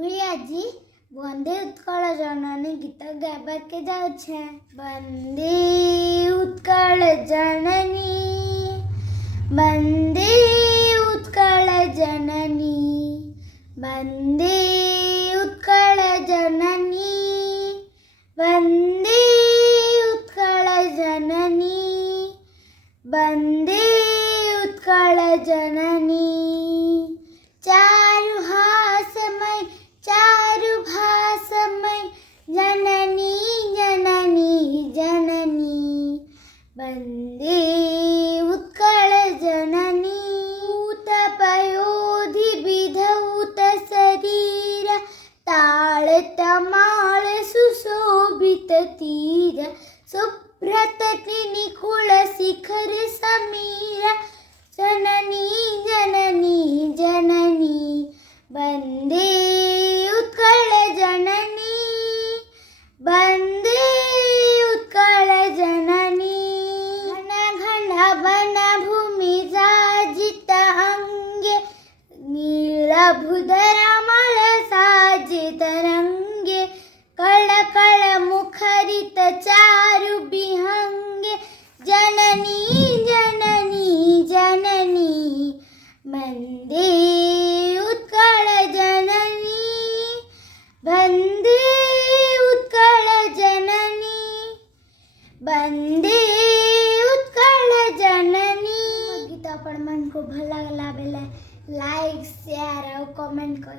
मुई आजी वंदे उत्कल जननी गीत गाइबा के जाउछे। वंदे उत्कल जननी, वंदे उत्कल जननी, वंदे उत्कल जननी, वंदे उत्कल जननी, वंदे उत्कल जननी। चारु हासमय चारु भासमय जननी जननी जननी, वंदे उत्कल जननी। उत्पयोधि विधौत शरीर, ताड़त माळ सुशोभित तीर, सुभ्रत निखुल शिखर समीर, जननी जननी जननी, वंदे उत्कल जननी, वंदे उत्कल जननी। घन घन वन भूमि राजित अंगे, नीलभुधरमल साजित रंगे, कळ कळ मुखरित चारु विहंगे, जननी जननी जननी, वंदे उत्कल जननी, वंदे उत्कल जननी, वंदे उत्कल जननी। गीत आपण मन को भला लागला बेले लाइक शेयर और कमेंट कर।